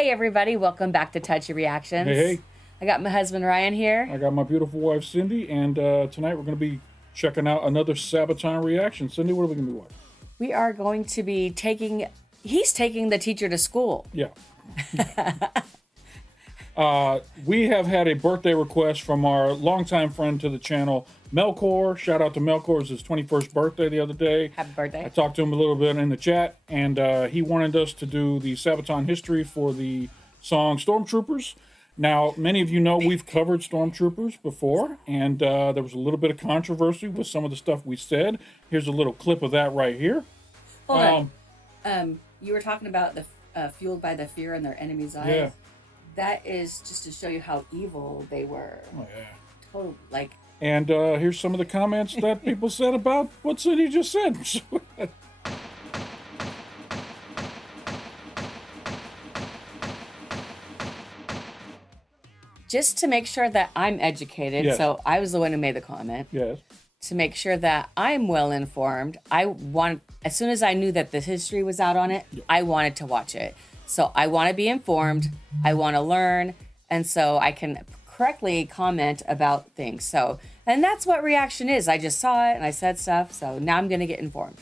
Hey everybody, welcome back to Touchy Reactions. Hey. I got my husband Ryan here. I got my beautiful wife Cindy, and tonight we're going to be checking out another Sabaton reaction. Cindy, what are we going to be watching? We are going to be he's taking the teacher to school. Yeah. We have had a birthday request from our longtime friend to the channel, Melkor. Shout out to Melkor. It's his 21st birthday the other day. Happy birthday. I talked to him a little bit in the chat, and he wanted us to do the Sabaton history for the song Stormtroopers. Now, many of you know we've covered Stormtroopers before, and there was a little bit of controversy with some of the stuff we said. Here's a little clip of that right here. Hold on. You were talking about the fueled by the fear in their enemies' eyes. Yeah. That is just to show you how evil they were. Oh, yeah. Total, like. And here's some of the comments that people said about what Cindy just said. Just to make sure that I'm educated, Yes. so I was the one who made the comment. Yes. To make sure that I'm well informed, as soon as I knew that the history was out on it, I wanted to watch it. So I want to be informed, I want to learn, and so I can correctly comment about things. And that's what reaction is. I just saw it and I said stuff, so now I'm going to get informed.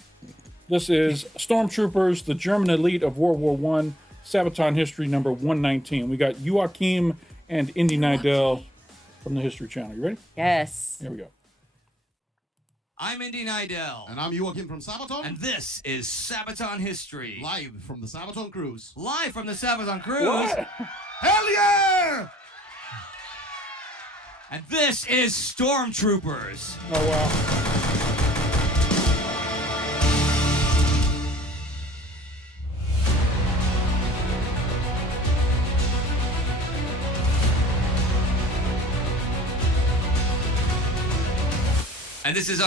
This is Stormtroopers, the German elite of World War I, Sabaton History number 119. We got Joachim and Indy Nidell from the History Channel. You ready? Yes. Here we go. I'm Indy Nidell. And I'm Joachim from Sabaton. And this is Sabaton History. Live from the Sabaton Cruise. Live from the Sabaton Cruise. What? Hell yeah! And this is Stormtroopers. Oh, wow. And this is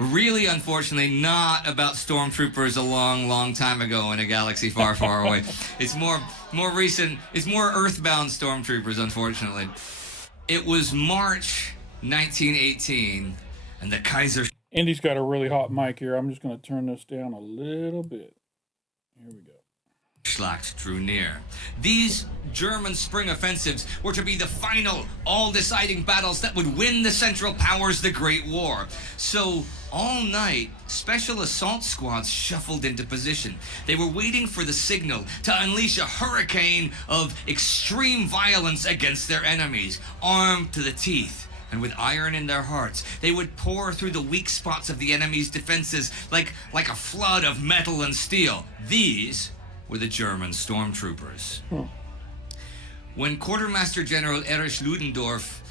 really unfortunately, not about Stormtroopers a long, long time ago in a galaxy far, far away. It's more recent. It's more Earthbound Stormtroopers, unfortunately. It was March 1918, and the Kaiser... Indy's got a really hot mic here. I'm just going to turn this down a little bit. Here we go. Schlacht drew near. These German spring offensives were to be the final, all-deciding battles that would win the Central Powers the Great War. So, all night, special assault squads shuffled into position. They were waiting for the signal to unleash a hurricane of extreme violence against their enemies, armed to the teeth. And with iron in their hearts, they would pour through the weak spots of the enemy's defenses like a flood of metal and steel. These were the German Stormtroopers. When Quartermaster General Erich Ludendorff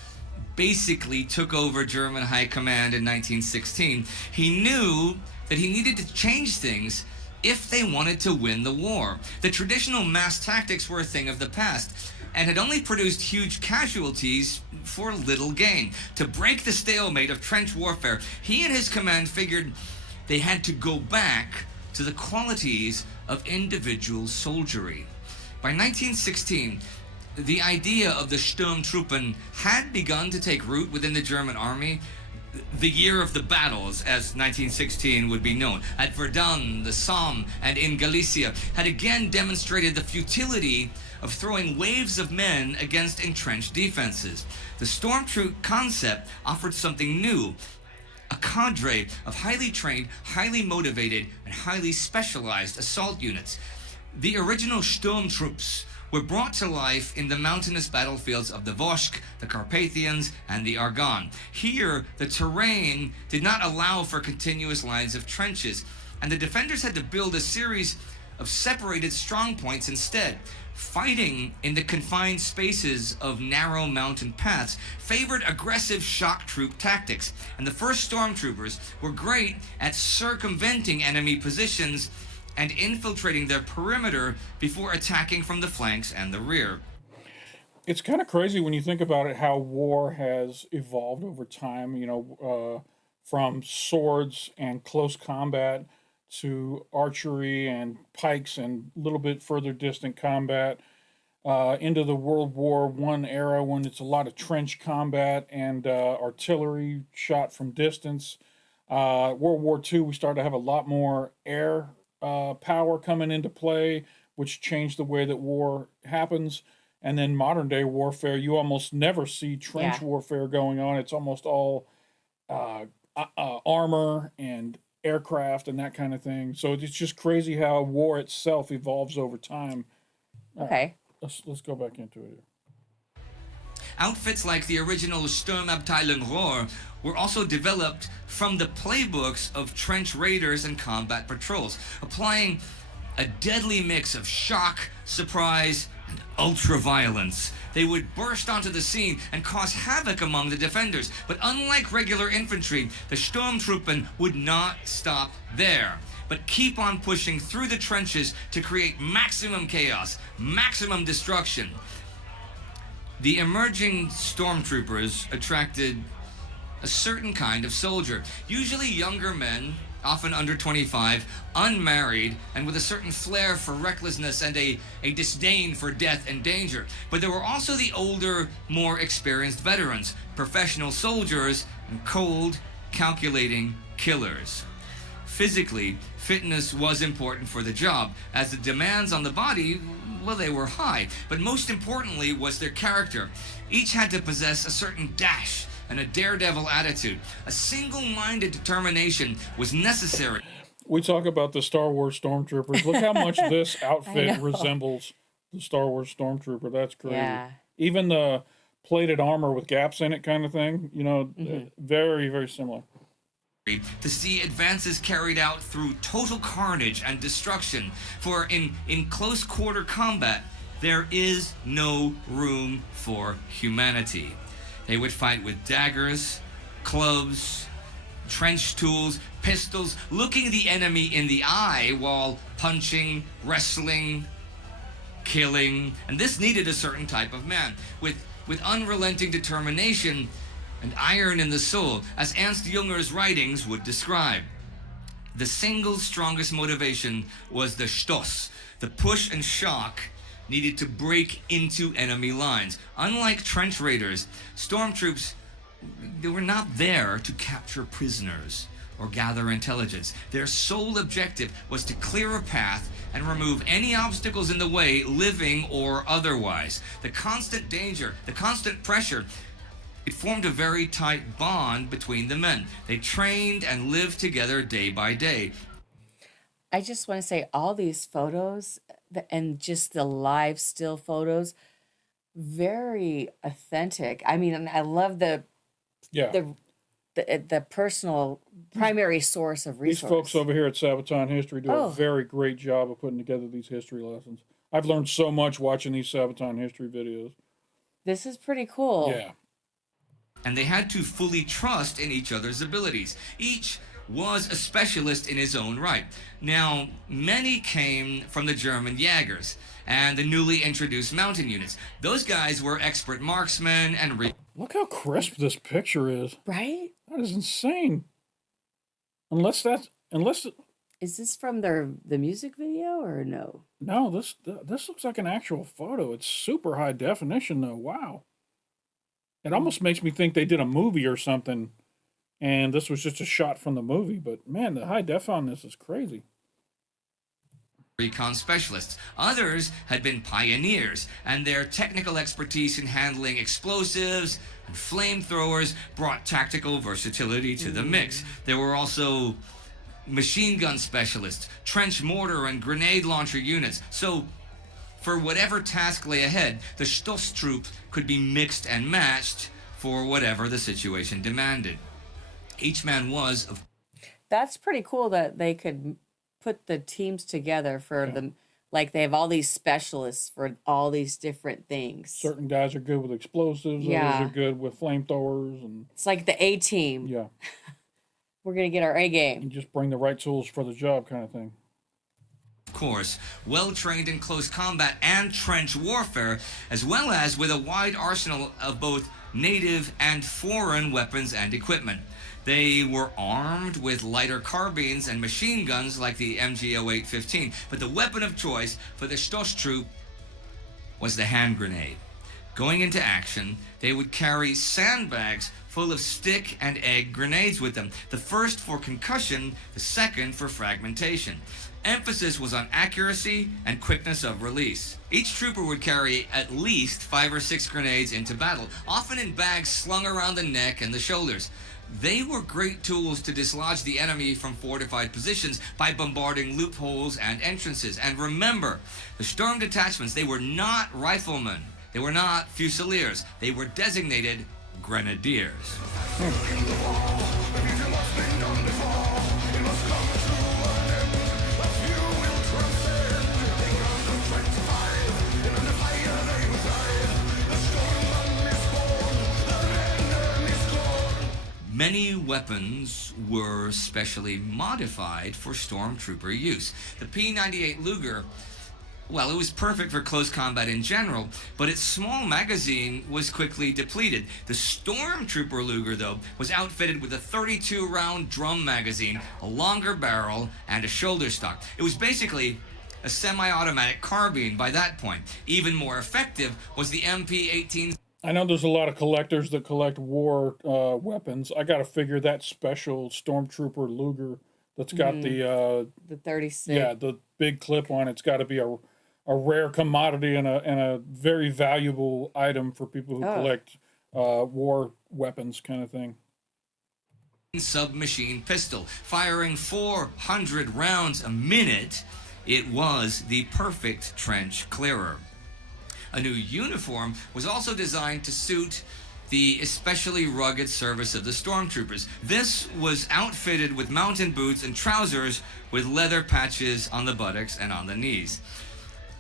basically took over German High Command in 1916, he knew that he needed to change things if they wanted to win the war. The traditional mass tactics were a thing of the past and had only produced huge casualties for little gain. To break the stalemate of trench warfare, he and his command figured they had to go back to the qualities of individual soldiery. By 1916, the idea of the Sturmtruppen had begun to take root within the German army. The year of the battles, as 1916 would be known, at Verdun, the Somme, and in Galicia, had again demonstrated the futility of throwing waves of men against entrenched defenses. The Stormtroop concept offered something new, a cadre of highly trained, highly motivated, and highly specialized assault units. The original Sturmtrupps were brought to life in the mountainous battlefields of the Vosges, the Carpathians, and the Argonne. Here, the terrain did not allow for continuous lines of trenches, and the defenders had to build a series of separated strong points instead. Fighting in the confined spaces of narrow mountain paths favored aggressive shock troop tactics, and the first Stormtroopers were great at circumventing enemy positions and infiltrating their perimeter before attacking from the flanks and the rear. It's kind of crazy when you think about it, how war has evolved over time, from swords and close combat to archery and pikes and a little bit further distant combat, into the World War I era when it's a lot of trench combat and artillery shot from distance. World War II, we started to have a lot more air power coming into play, which changed the way that war happens. And then modern day warfare, you almost never see trench Yeah. warfare going on. It's almost all armor and aircraft and that kind of thing. So it's just crazy how war itself evolves over time. Okay. Let's go back into it here. Outfits like the original Sturmabteilung Rohr were also developed from the playbooks of trench raiders and combat patrols, applying a deadly mix of shock, surprise, and ultra-violence. They would burst onto the scene and cause havoc among the defenders. But unlike regular infantry, the Stormtroopers would not stop there, but keep on pushing through the trenches to create maximum chaos, maximum destruction. The emerging Stormtroopers attracted a certain kind of soldier, usually younger men, often under 25, unmarried, and with a certain flair for recklessness and a disdain for death and danger. But there were also the older, more experienced veterans, professional soldiers, and cold, calculating killers. Physically, fitness was important for the job, as the demands on the body, well, they were high. But most importantly was their character. Each had to possess a certain dash and a daredevil attitude. A single-minded determination was necessary. We talk about the Star Wars Stormtroopers. Look how much this outfit know. resembles the Star Wars Stormtrooper. That's crazy. Yeah. Even the plated armor with gaps in it kind of thing, very, very similar. To see advances carried out through total carnage and destruction. For in close quarter combat, there is no room for humanity. They would fight with daggers, clubs, trench tools, pistols, looking the enemy in the eye while punching, wrestling, killing. And this needed a certain type of man with unrelenting determination and iron in the soul, as Ernst Junger's writings would describe. The single strongest motivation was the Stoss, the push and shock needed to break into enemy lines. Unlike trench raiders, stormtroops, they were not there to capture prisoners or gather intelligence. Their sole objective was to clear a path and remove any obstacles in the way, living or otherwise. The constant danger, the constant pressure, it formed a very tight bond between the men. They trained and lived together day by day. I just want to say all these photos and just the live still photos, very authentic. I mean, and I love the personal primary source of These resource. folks over here at Sabaton History do a very great job of putting together these history lessons. I've learned so much watching these Sabaton History videos. This is pretty cool. Yeah. And they had to fully trust in each other's abilities. Each was a specialist in his own right. Now, many came from the German Jaegers and the newly introduced mountain units. Those guys were expert marksmen and... Look how crisp this picture is. Right? That is insane. Unless Is this from the music video or no? no, this looks like an actual photo. It's super high definition though. Wow. It almost makes me think they did a movie or something, and this was just a shot from the movie. But man, the high def on this is crazy. Recon specialists. Others had been pioneers, and their technical expertise in handling explosives and flamethrowers brought tactical versatility to the mix. There were also machine gun specialists, trench mortar and grenade launcher units. So for whatever task lay ahead, the Stoss troop could be mixed and matched for whatever the situation demanded. Each man was... That's pretty cool that they could put the teams together for them. Like they have all these specialists for all these different things. Certain guys are good with explosives, others are good with flamethrowers, and It's like the A team. yeah, We're going to get our A game. and just bring the right tools for the job, kind of thing. course, well-trained in close combat and trench warfare, as well as with a wide arsenal of both native and foreign weapons and equipment. They were armed with lighter carbines and machine guns like the MG-08-15, but the weapon of choice for the Stoss troop was the hand grenade. Going into action, they would carry sandbags full of stick and egg grenades with them. The first for concussion, the second for fragmentation. Emphasis was on accuracy and quickness of release. Each trooper would carry at least 5 or 6 grenades into battle, often in bags slung around the neck and the shoulders. They were great tools to dislodge the enemy from fortified positions by bombarding loopholes and entrances. And remember, the storm detachments, they were not riflemen. They were not fusiliers. They were designated grenadiers. Many weapons were specially modified for Stormtrooper use. The P-98 Luger, well, it was perfect for close combat in general, but its small magazine was quickly depleted. The Stormtrooper Luger, though, was outfitted with a 32-round drum magazine, a longer barrel, and a shoulder stock. It was basically a semi-automatic carbine by that point. Even more effective was the MP-18. I know there's a lot of collectors that collect war weapons. I got to figure that special Stormtrooper Luger that's got the 36. Yeah, the big clip on it's got to be a rare commodity and a very valuable item for people who collect war weapons, kind of thing. Submachine pistol, firing 400 rounds a minute. It was the perfect trench clearer. A new uniform was also designed to suit the especially rugged service of the Stormtroopers. This was outfitted with mountain boots and trousers with leather patches on the buttocks and on the knees.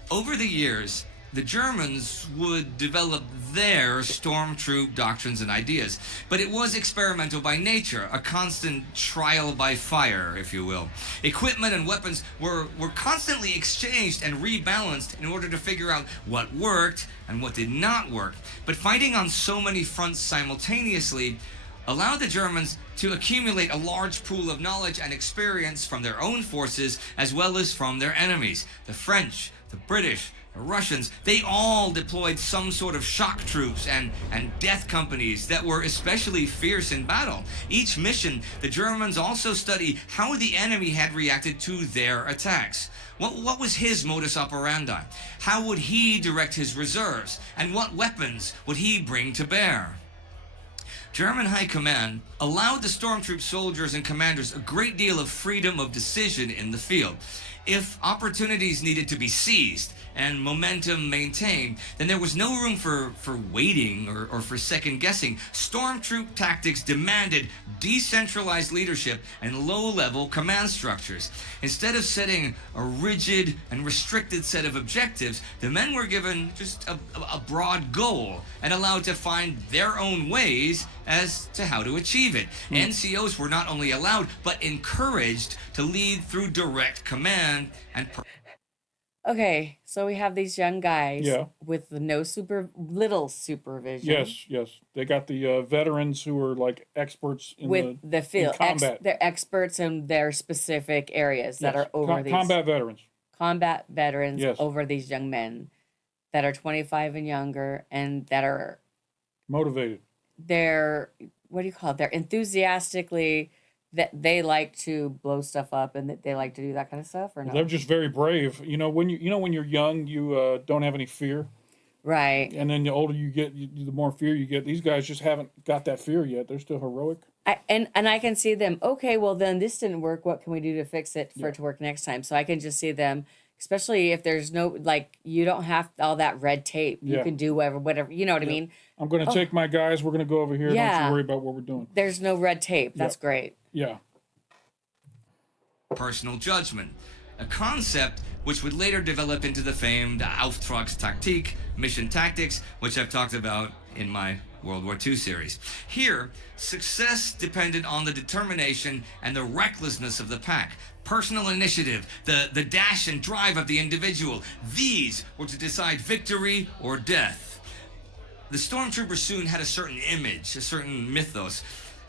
Over the years, the Germans would develop their stormtroop doctrines and ideas, but it was experimental by nature, a constant trial by fire, if you will. Equipment and weapons were constantly exchanged and rebalanced in order to figure out what worked and what did not work. But fighting on so many fronts simultaneously allowed the Germans to accumulate a large pool of knowledge and experience from their own forces as well as from their enemies. The French, the British, the Russians, they all deployed some sort of shock troops and death companies that were especially fierce in battle. Each mission, the Germans also studied how the enemy had reacted to their attacks. What was his modus operandi? How would he direct his reserves? And what weapons would he bring to bear? German High Command allowed the Stormtroop soldiers and commanders a great deal of freedom of decision in the field. If opportunities needed to be seized and momentum maintained, then there was no room for waiting or for second guessing. Stormtroop tactics demanded decentralized leadership and low-level command structures. Instead of setting a rigid and restricted set of objectives, the men were given just a broad goal and allowed to find their own ways as to how to achieve it. NCOs were not only allowed, but encouraged to lead through direct command and Okay, so we have these young guys with little supervision. Yes. They got the veterans who are like experts in the field. in combat. They're experts in their specific areas that are over these combat veterans. Combat veterans over these young men that are 25 and younger and that are motivated. They're they're enthusiastically that they like to blow stuff up and that they like to do that kind of stuff, or no? They're just very brave. When you're young, you don't have any fear, right? And then the older you get, the more fear you get. These guys just haven't got that fear yet. They're still heroic. And I can see them. Okay, well then this didn't work. What can we do to fix it for it to work next time? So I can just see them, especially if there's no you don't have all that red tape. You can do whatever. You know what I mean? I'm going to take my guys. We're going to go over here. Yeah. Don't you worry about what we're doing. There's no red tape. That's great. Yeah. Personal judgment, a concept which would later develop into the famed Auftragstaktik, mission tactics, which I've talked about in my World War II series. Here, success depended on the determination and the recklessness of the pack. Personal initiative, the dash and drive of the individual. These were to decide victory or death. The Stormtroopers soon had a certain image, a certain mythos.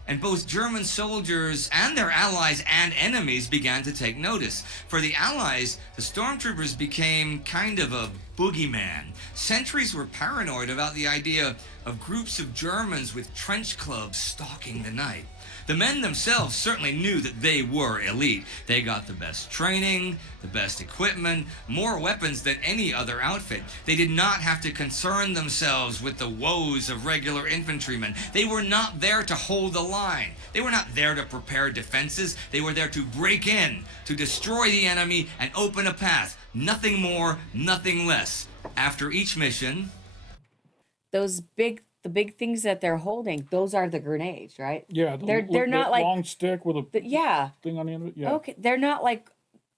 And both German soldiers and their allies and enemies began to take notice. For the allies, the stormtroopers became kind of a boogeyman. Sentries were paranoid about the idea of groups of Germans with trench clubs stalking the night. The men themselves certainly knew that they were elite. They got the best training, the best equipment, more weapons than any other outfit. They did not have to concern themselves with the woes of regular infantrymen. They were not there to hold the line. They were not there to prepare defenses. They were there to break in, to destroy the enemy, and open a path. Nothing more, nothing less. After each mission, the big things that they're holding, those are the grenades, right? Yeah, They're not like long stick with a yeah. thing on the end of it. Yeah. Okay, they're not like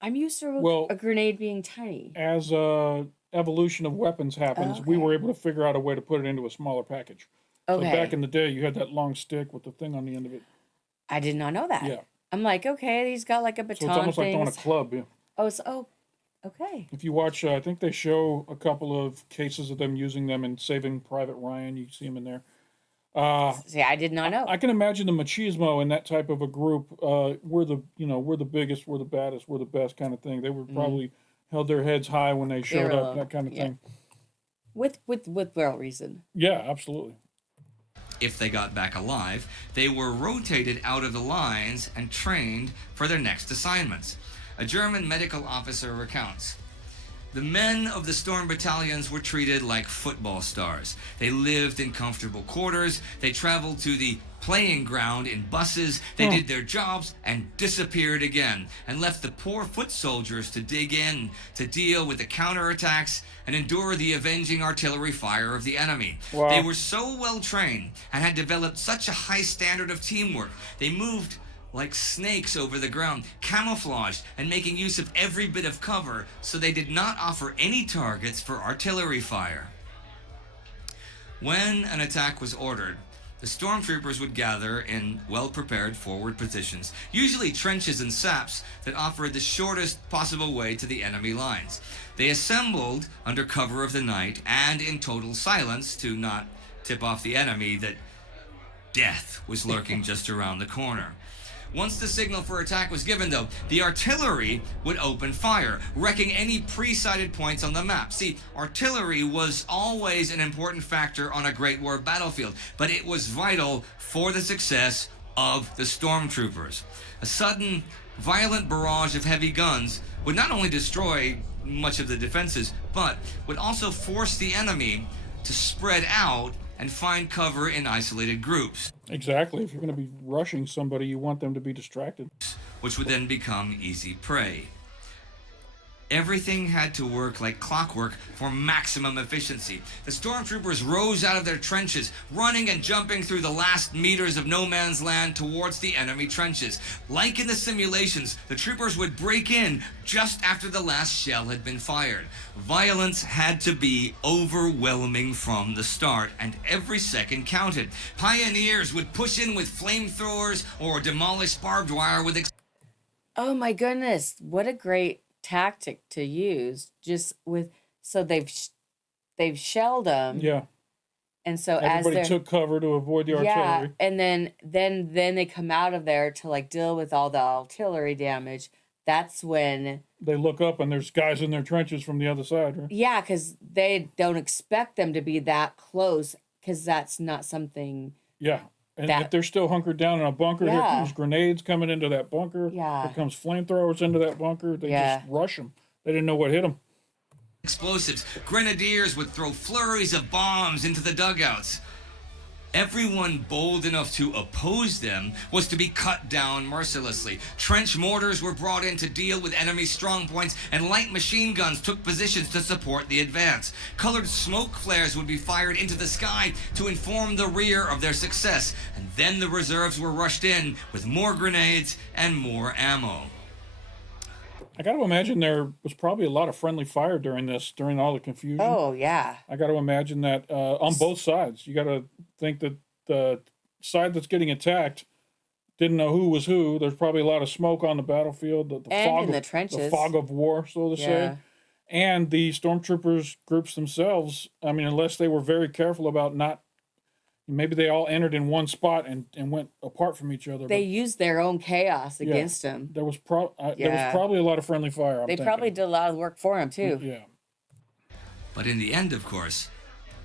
I'm used to Well, a grenade being tiny. As evolution of weapons happens, we were able to figure out a way to put it into a smaller package. Okay. So back in the day, you had that long stick with the thing on the end of it. I did not know that. Yeah. I'm like, okay, he's got like a baton So it's almost like thing. throwing a club. Yeah. Okay. If you watch, I think they show a couple of cases of them using them in Saving Private Ryan. You see them in there. See, I did not know. I can imagine the machismo in that type of a group. We're the biggest, we're the baddest, we're the best kind of thing. They were probably held their heads high when they showed up, that kind of thing. With real reason. Yeah, absolutely. if they got back alive, they were rotated out of the lines and trained for their next assignments. A German medical officer recounts, "The men of the storm battalions were treated like football stars. They lived in comfortable quarters. They traveled to the playing ground in buses. They did their jobs and disappeared again, and left the poor foot soldiers to dig in, to deal with the counterattacks and endure the avenging artillery fire of the enemy. Wow. They were so well trained and had developed such a high standard of teamwork. They moved like snakes over the ground, camouflaged and making use of every bit of cover, so they did not offer any targets for artillery fire." When an attack was ordered, the stormtroopers would gather in well-prepared forward positions, usually trenches and saps that offered the shortest possible way to the enemy lines. They assembled under cover of the night and in total silence to not tip off the enemy that death was lurking just around the corner. Once the signal for attack was given, though, the artillery would open fire, wrecking any pre-sighted points on the map. See, artillery was always an important factor on a Great War battlefield, but it was vital for the success of the stormtroopers. A sudden, violent barrage of heavy guns would not only destroy much of the defenses, but would also force the enemy to spread out and find cover in isolated groups. Exactly. If you're going to be rushing somebody, you want them to be distracted. Which would then become easy prey. Everything had to work like clockwork for maximum efficiency. The stormtroopers rose out of their trenches, running and jumping through the last meters of no man's land towards the enemy trenches. Like in the simulations, the troopers would break in just after the last shell had been fired. Violence had to be overwhelming from the start, and every second counted. Pioneers would push in with flamethrowers or demolish barbed wire with Oh my goodness, what a great tactic to use. Just with so they've shelled them, Yeah. and so Everybody as they're took cover to avoid the yeah, artillery. and then they come out of there to like deal with all the artillery damage. That's when They look up and there's guys in their trenches from the other side, right? yeah, because they don't expect them to be that close because that's not something. Yeah. And That- if they're still hunkered down in a bunker, here Yeah. comes grenades coming into that bunker. Yeah. Here comes flamethrowers into that bunker. They Yeah. just rush them. They didn't know what hit them. explosives. Grenadiers would throw flurries of bombs into the dugouts. Everyone bold enough to oppose them was to be cut down mercilessly. Trench mortars were brought in to deal with enemy strong points, and light machine guns took positions to support the advance. Colored smoke flares would be fired into the sky to inform the rear of their success, and then the reserves were rushed in with more grenades and more ammo. I got to imagine there was probably a lot of friendly fire during all the confusion. Oh yeah, I got to imagine that on both sides. You got to think that the side that's getting attacked didn't know who was who. There's probably a lot of smoke on the battlefield, the and fog in of, the trenches. the fog of war, so to Yeah. say. And the stormtroopers groups themselves. I mean, unless they were very careful about not Maybe they all entered in one spot and went apart from each other. They used their own chaos Yeah. against him. There was there was Yeah. probably a lot of friendly fire. They probably did a lot of work for him too. Yeah. But in the end, of course,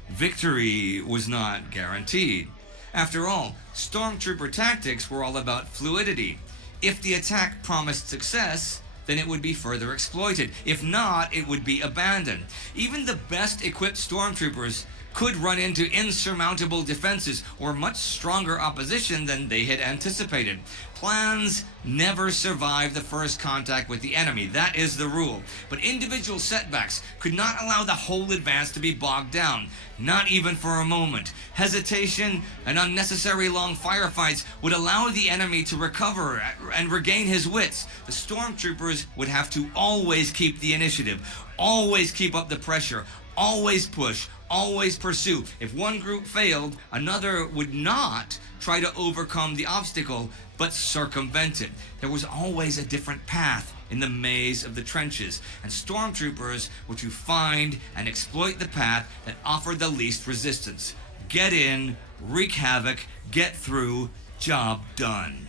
victory was not guaranteed. After all, Stormtrooper tactics were all about fluidity. If the attack promised success, then it would be further exploited. If not, it would be abandoned. Even the best equipped Stormtroopers could run into insurmountable defenses or much stronger opposition than they had anticipated. Plans never survive the first contact with the enemy. That is the rule. But individual setbacks could not allow the whole advance to be bogged down, not even for a moment. Hesitation and unnecessary long firefights would allow the enemy to recover and regain his wits. The Stormtroopers would have to always keep the initiative, always keep up the pressure, always push, always pursue. If one group failed, another would not try to overcome the obstacle, but circumvent it. There was always a different path in the maze of the trenches, and Stormtroopers were to find and exploit the path that offered the least resistance. Get in, wreak havoc, get through, job done.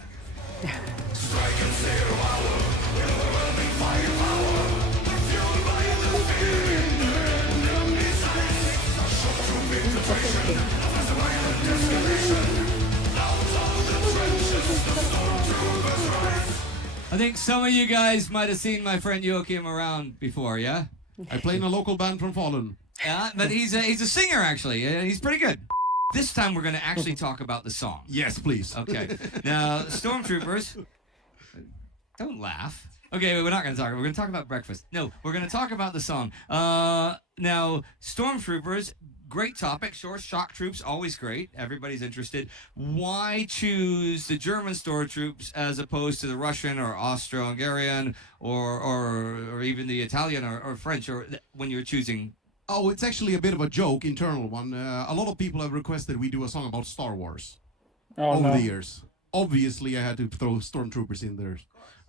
I think some of you guys might have seen my friend Joachim around before, yeah? I play in a local band from Falun. Yeah, but he's a singer, actually. He's pretty good. This time we're going to actually talk about the song. Yes, please. Okay. Now, Stormtroopers, don't laugh. Okay, we're not going to talk. We're going to talk about breakfast. No, we're going to talk about the song. Now, Stormtroopers, great topic. Sure, shock troops, always great. Everybody's interested. Why choose the German stormtroops as opposed to the Russian or Austro-Hungarian or even the Italian or French when you're choosing? Oh, it's actually a bit of a joke, internal one. A lot of people have requested we do a song about Star Wars over the years. Obviously, I had to throw Stormtroopers in there.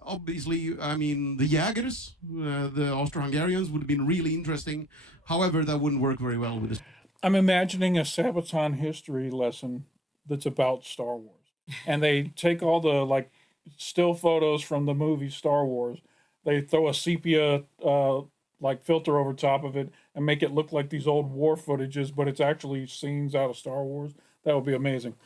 Obviously, I mean, the Jägers, the Austro-Hungarians would have been really interesting. However, that wouldn't work very well with this. I'm imagining a Sabaton history lesson that's about Star Wars. And they take all the still photos from the movie Star Wars. They throw a sepia filter over top of it and make it look like these old war footages, but it's actually scenes out of Star Wars. That would be amazing.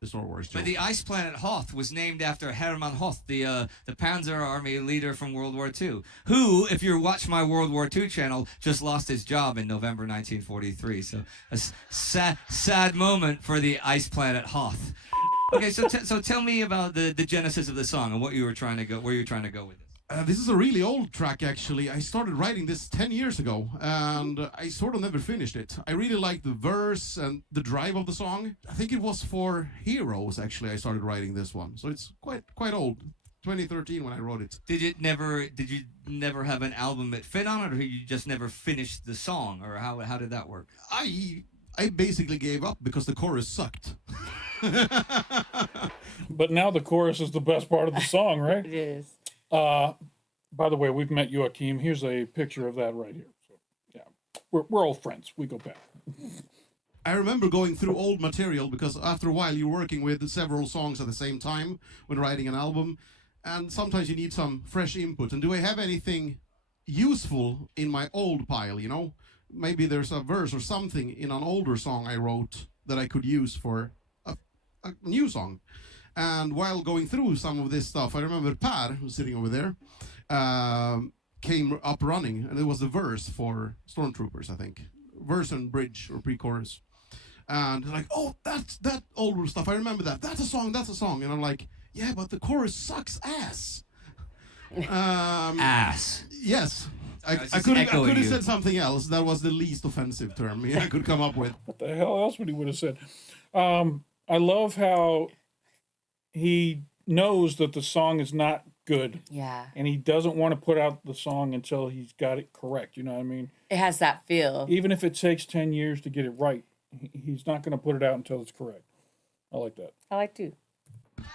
The Star Wars joke. But the ice planet Hoth was named after Hermann Hoth, the Panzer Army leader from World War II, who, if you watch my World War II channel, just lost his job in November 1943. So a sad moment for the ice planet Hoth. Okay, so tell me about the genesis of the song and where you're trying to go with it. This is a really old track, actually. I started writing this 10 years ago, and I sort of never finished it. I really liked the verse and the drive of the song. I think it was for Heroes, actually, I started writing this one. So it's quite old. 2013 when I wrote it. Did you never have an album that fit on it, or you just never finished the song, or how did that work? I basically gave up because the chorus sucked. But now the chorus is the best part of the song, right? It is. By the way, we've met Joachim. Here's a picture of that right here. So, yeah, we're old friends. We go back. I remember going through old material because after a while you're working with several songs at the same time when writing an album, and sometimes you need some fresh input. And do I have anything useful in my old pile, you know? Maybe there's a verse or something in an older song I wrote that I could use for a new song. And while going through some of this stuff, I remember Per, who's sitting over there, came up running, and it was the verse for Stormtroopers, I think. Verse and bridge or pre-chorus. And like, oh, that's that older stuff. I remember that. That's a song. And I'm like, yeah, but the chorus sucks ass. Ass. Yes. I could have said something else. That was the least offensive term I could come up with. What the hell else would he would have said? I love how he knows that the song is not good. Yeah. And he doesn't want to put out the song until he's got it correct. You know what I mean? It has that feel. Even if it takes 10 years to get it right, he's not going to put it out until it's correct. I like that. I like too.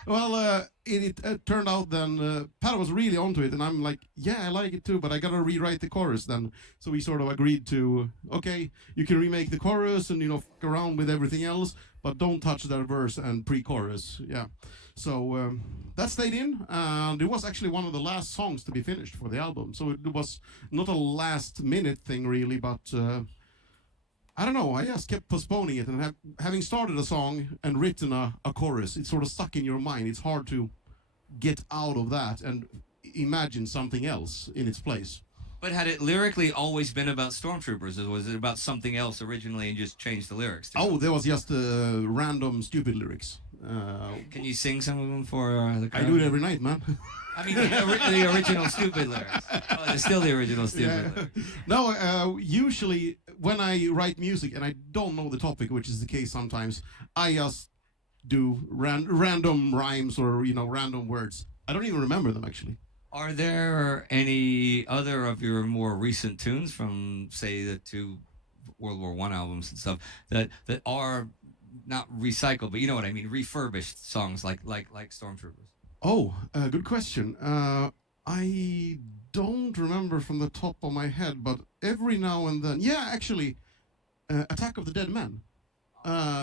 Well, it turned out then Pat was really onto it, and I'm like, yeah, I like it too, but I gotta rewrite the chorus then. So we sort of agreed to, okay, you can remake the chorus and fuck around with everything else, but don't touch that verse and pre-chorus. Yeah. So that stayed in, and it was actually one of the last songs to be finished for the album. So it was not a last-minute thing really, but. I don't know, I just kept postponing it, and having started a song and written a chorus, it's sort of stuck in your mind. It's hard to get out of that and imagine something else in its place. But had it lyrically always been about Stormtroopers, or was it about something else originally and just changed the lyrics? Oh, there was just random stupid lyrics. Can you sing some of them for the crowd? I do it every night, man. I mean, the original stupid lyrics. Oh, it's still the original stupid lyrics. No, usually when I write music and I don't know the topic, which is the case sometimes, I just do random rhymes or random words. I don't even remember them actually. Are there any other of your more recent tunes from, say, the 2 World War I albums and stuff that are not recycled, but you know what I mean, refurbished songs like Stormtroopers? Oh, good question. I don't remember from the top of my head, but every now and then, yeah, actually, Attack of the Dead Men.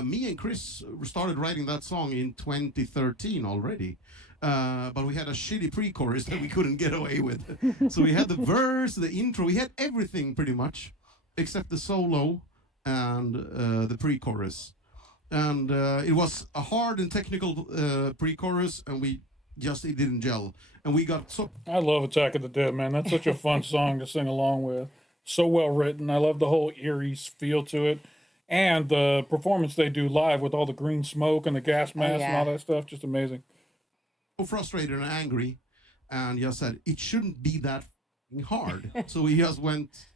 Me and Chris started writing that song in 2013 already, but we had a shitty pre-chorus that we couldn't get away with. So we had the verse, the intro, we had everything pretty much, except the solo and the pre-chorus. And it was a hard and technical pre-chorus, and it didn't gel. And we got so... I love Attack of the Dead, man. That's such a fun song to sing along with. So well written. I love the whole eerie feel to it. And the performance they do live with all the green smoke and the gas mask and all that stuff, just amazing. So frustrated and angry, and just said, it shouldn't be that hard. So we just went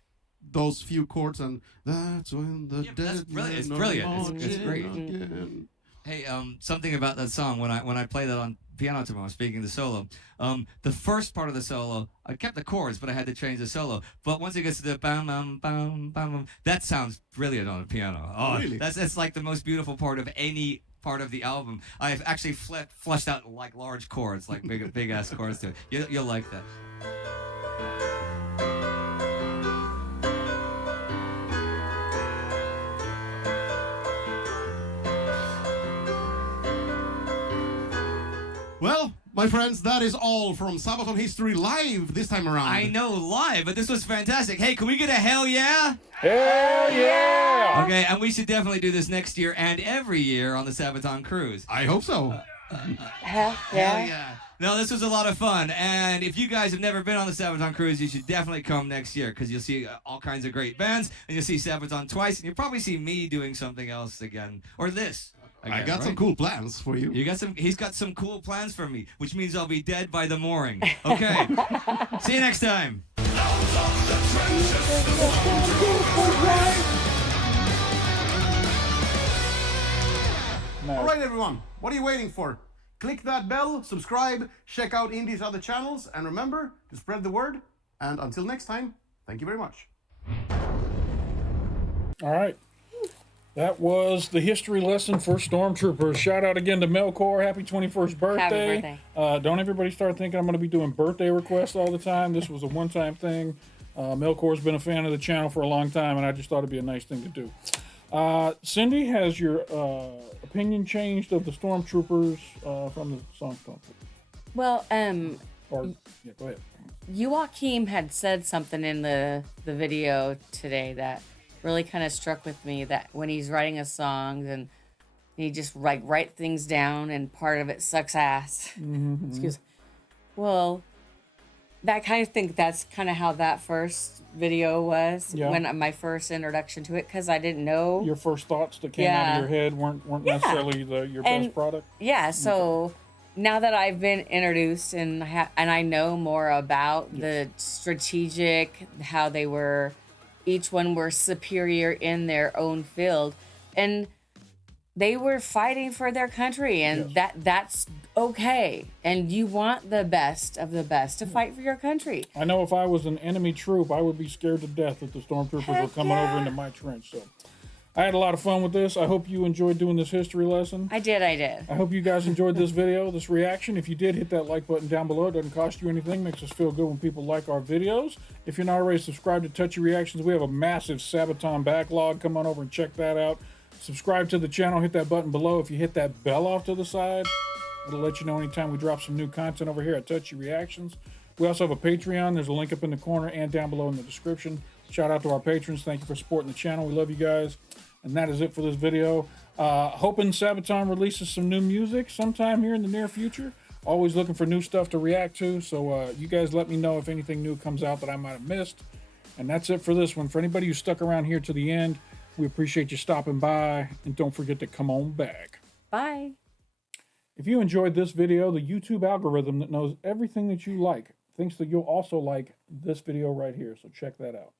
those few chords, and that's when the dead... It's brilliant. It's great. Again. Hey, something about that song, when I play that on piano tomorrow, speaking the solo, the first part of the solo, I kept the chords, but I had to change the solo. But once it gets to the bam, bam, bam, bam, that sounds brilliant on the piano. Oh, really? That's like the most beautiful part of any part of the album. I've actually fleshed out like large chords, like big ass chords to it. You'll like that. Well, my friends, that is all from Sabaton History live this time around. I know, live, but this was fantastic. Hey, can we get a hell yeah? Hell yeah! Okay, and we should definitely do this next year and every year on the Sabaton Cruise. I hope so. Hell Yeah. No, this was a lot of fun, and if you guys have never been on the Sabaton Cruise, you should definitely come next year, because you'll see all kinds of great bands, and you'll see Sabaton twice, and you'll probably see me doing something else again, or this. I got some cool plans for you. He's got some cool plans for me, which means I'll be dead by the mooring. Okay. See you next time. All right, everyone. What are you waiting for? Click that bell, subscribe, check out Indy's other channels, and remember to spread the word. And until next time, thank you very much. All right. That was the history lesson for Stormtroopers. Shout out again to Melkor. Happy 21st birthday. Happy birthday. Don't everybody start thinking I'm going to be doing birthday requests all the time. This was a one-time thing. Melkor's been a fan of the channel for a long time, and I just thought it'd be a nice thing to do. Cindy, has your opinion changed of the Stormtroopers from the song Stormtroopers? Well, Or, yeah, go ahead. Joachim had said something in the video today that really kind of struck with me, that when he's writing a song and he just write things down and part of it sucks ass. Mm-hmm. Excuse me. Well, that kind of think that's kind of how that first video was, when my first introduction to it, because I didn't know. Your first thoughts that came out of your head weren't necessarily your best product? Yeah, so now that I've been introduced and I know more about the strategic, how they were, each one were superior in their own field, and they were fighting for their country, and that's okay. And you want the best of the best to fight for your country. I know if I was an enemy troop, I would be scared to death if the Stormtroopers were coming over into my trench. So, I had a lot of fun with this. I hope you enjoyed doing this history lesson. I did. I hope you guys enjoyed this video, this reaction. If you did, hit that like button down below. It doesn't cost you anything. Makes us feel good when people like our videos. If you're not already subscribed to Touchy Reactions, we have a massive Sabaton backlog. Come on over and check that out. Subscribe to the channel. Hit that button below. If you hit that bell off to the side, it'll let you know anytime we drop some new content over here at Touchy Reactions. We also have a Patreon. There's a link up in the corner and down below in the description. Shout out to our patrons. Thank you for supporting the channel. We love you guys. And that is it for this video. Hoping Sabaton releases some new music sometime here in the near future. Always looking for new stuff to react to. So you guys let me know if anything new comes out that I might have missed. And that's it for this one. For anybody who stuck around here to the end, we appreciate you stopping by. And don't forget to come on back. Bye. If you enjoyed this video, the YouTube algorithm that knows everything that you like thinks that you'll also like this video right here. So check that out.